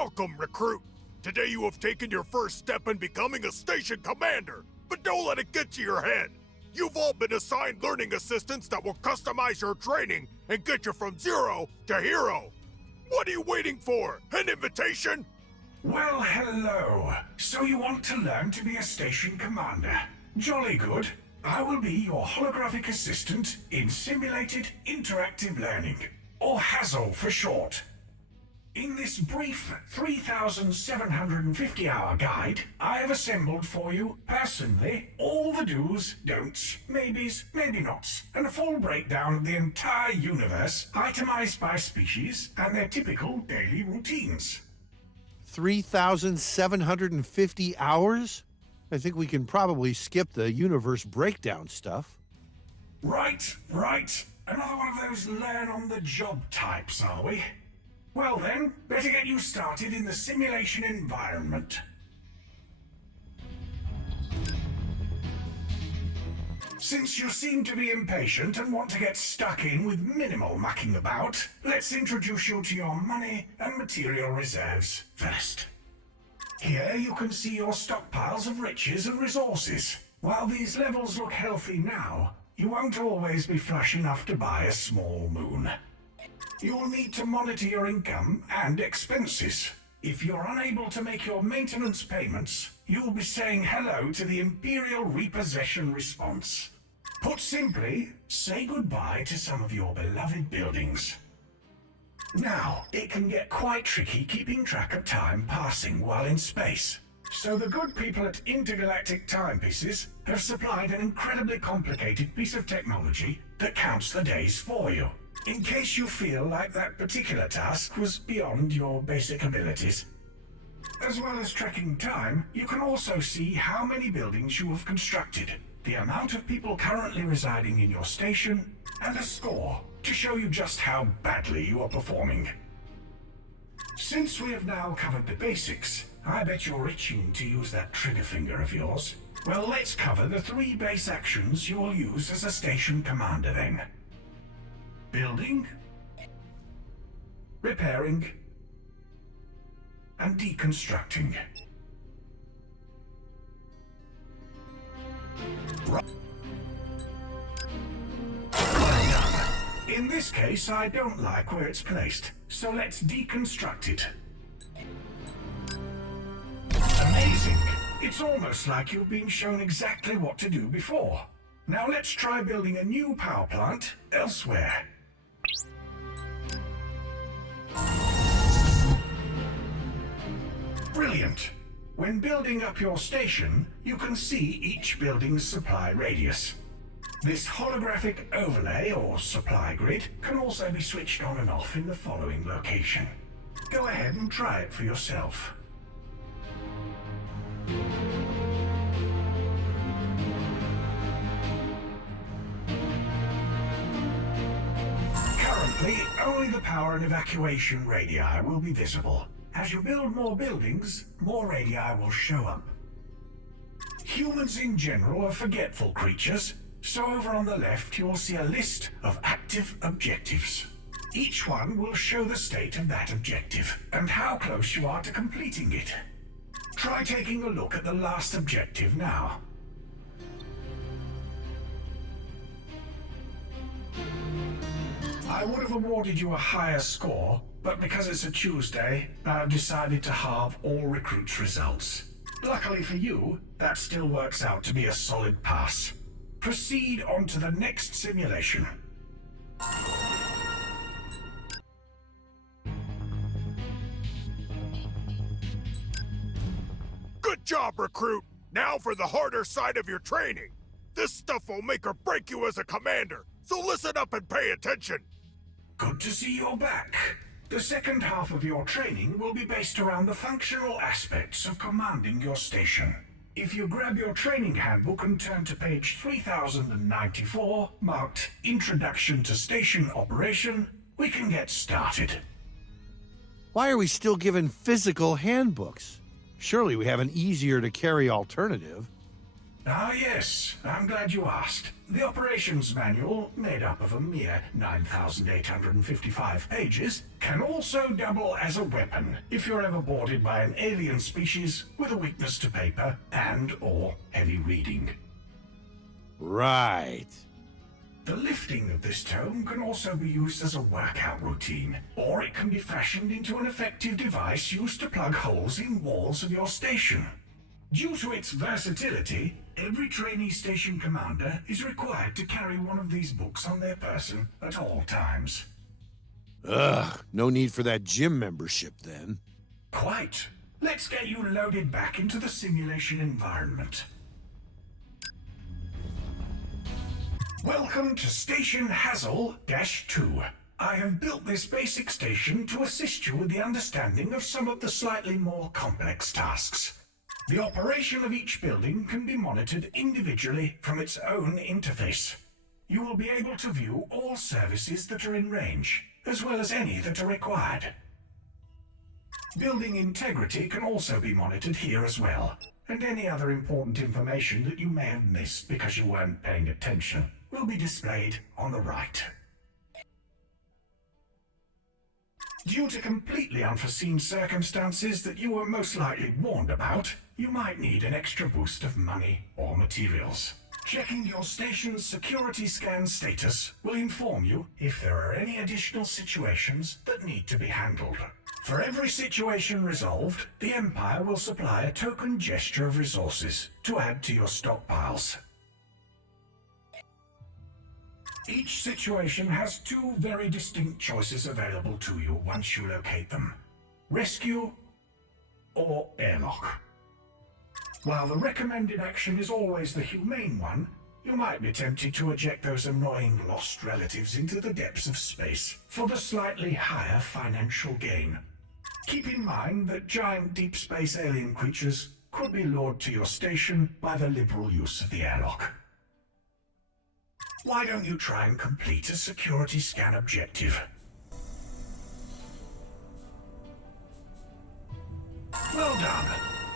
Welcome, recruit! Today you have taken your first step in becoming a station commander, but don't let it get to your head. You've all been assigned learning assistants that will customize your training and get you from zero to hero. What are you waiting for? An invitation? Well, hello. So you want to learn to be a station commander? Jolly good. I will be your holographic assistant in Simulated Interactive Learning, or HASL for short. In this brief 3,750-hour guide, I have assembled for you, personally, all the do's, don'ts, maybes, maybe nots, and a full breakdown of the entire universe, itemized by species, and their typical daily routines. 3,750 hours? I think we can probably skip the universe breakdown stuff. Right. Another one of those learn-on-the-job types, are we? Well then, better get you started in the simulation environment. Since you seem to be impatient and want to get stuck in with minimal mucking about, let's introduce you to your money and material reserves first. Here you can see your stockpiles of riches and resources. While these levels look healthy now, you won't always be flush enough to buy a small moon. You'll need to monitor your income and expenses. If you're unable to make your maintenance payments, you'll be saying hello to the Imperial Repossession response. Put simply, say goodbye to some of your beloved buildings. Now, it can get quite tricky keeping track of time passing while in space. So the good people at Intergalactic Timepieces have supplied an incredibly complicated piece of technology that counts the days for you, in case you feel like that particular task was beyond your basic abilities. As well as tracking time, you can also see how many buildings you have constructed, the amount of people currently residing in your station, and a score to show you just how badly you are performing. Since we have now covered the basics, I bet you're itching to use that trigger finger of yours. Well, let's cover the 3 base actions you will use as a station commander then. Building, repairing, and deconstructing. In this case, I don't like where it's placed, so let's deconstruct it. Amazing! It's almost like you've been shown exactly what to do before. Now let's try building a new power plant elsewhere. Brilliant! When building up your station, you can see each building's supply radius. This holographic overlay or supply grid can also be switched on and off in the following location. Go ahead and try it for yourself. Currently, only the power and evacuation radii will be visible. As you build more buildings, more radii will show up. Humans in general are forgetful creatures, so over on the left you will see a list of active objectives. Each one will show the state of that objective, and how close you are to completing it. Try taking a look at the last objective now. I would have awarded you a higher score, but because it's a Tuesday, I've decided to halve all recruits' results. Luckily for you, that still works out to be a solid pass. Proceed on to the next simulation. Good job, recruit! Now for the harder side of your training. This stuff will make or break you as a commander, so listen up and pay attention. Good to see you're back. The second half of your training will be based around the functional aspects of commanding your station. If you grab your training handbook and turn to page 3094, marked Introduction to Station Operation, we can get started. Why are we still given physical handbooks? Surely we have an easier to carry alternative. Ah yes, I'm glad you asked. The operations manual, made up of a mere 9,855 pages, can also double as a weapon if you're ever boarded by an alien species with a weakness to paper and/or heavy reading. Right. The lifting of this tome can also be used as a workout routine, or it can be fashioned into an effective device used to plug holes in walls of your station. Due to its versatility, every trainee station commander is required to carry one of these books on their person at all times. Ugh, no need for that gym membership then. Quite. Let's get you loaded back into the simulation environment. Welcome to Station Hazel-2. I have built this basic station to assist you with the understanding of some of the slightly more complex tasks. The operation of each building can be monitored individually from its own interface. You will be able to view all services that are in range, as well as any that are required. Building integrity can also be monitored here as well, and any other important information that you may have missed because you weren't paying attention will be displayed on the right. Due to completely unforeseen circumstances that you were most likely warned about, you might need an extra boost of money or materials. Checking your station's security scan status will inform you if there are any additional situations that need to be handled. For every situation resolved, the Empire will supply a token gesture of resources to add to your stockpiles. Each situation has two very distinct choices available to you once you locate them: rescue or airlock. While the recommended action is always the humane one, you might be tempted to eject those annoying lost relatives into the depths of space for the slightly higher financial gain. Keep in mind that giant deep space alien creatures could be lured to your station by the liberal use of the airlock. Why don't you try and complete a security scan objective? Well done.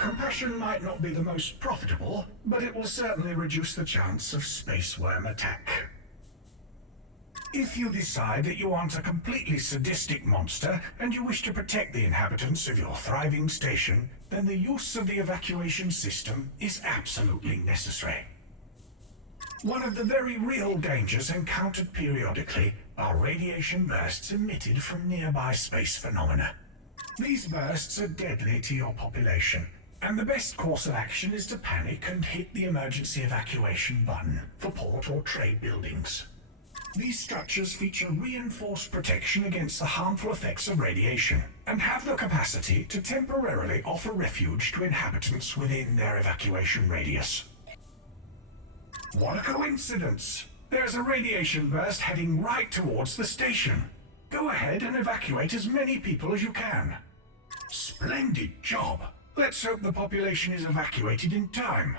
Compassion might not be the most profitable, but it will certainly reduce the chance of space worm attack. If you decide that you aren't a completely sadistic monster and you wish to protect the inhabitants of your thriving station, then the use of the evacuation system is absolutely necessary. One of the very real dangers encountered periodically are radiation bursts emitted from nearby space phenomena. These bursts are deadly to your population, and the best course of action is to panic and hit the emergency evacuation button for port or trade buildings. These structures feature reinforced protection against the harmful effects of radiation, and have the capacity to temporarily offer refuge to inhabitants within their evacuation radius. What a coincidence! There's a radiation burst heading right towards the station. Go ahead and evacuate as many people as you can. Splendid job! Let's hope the population is evacuated in time.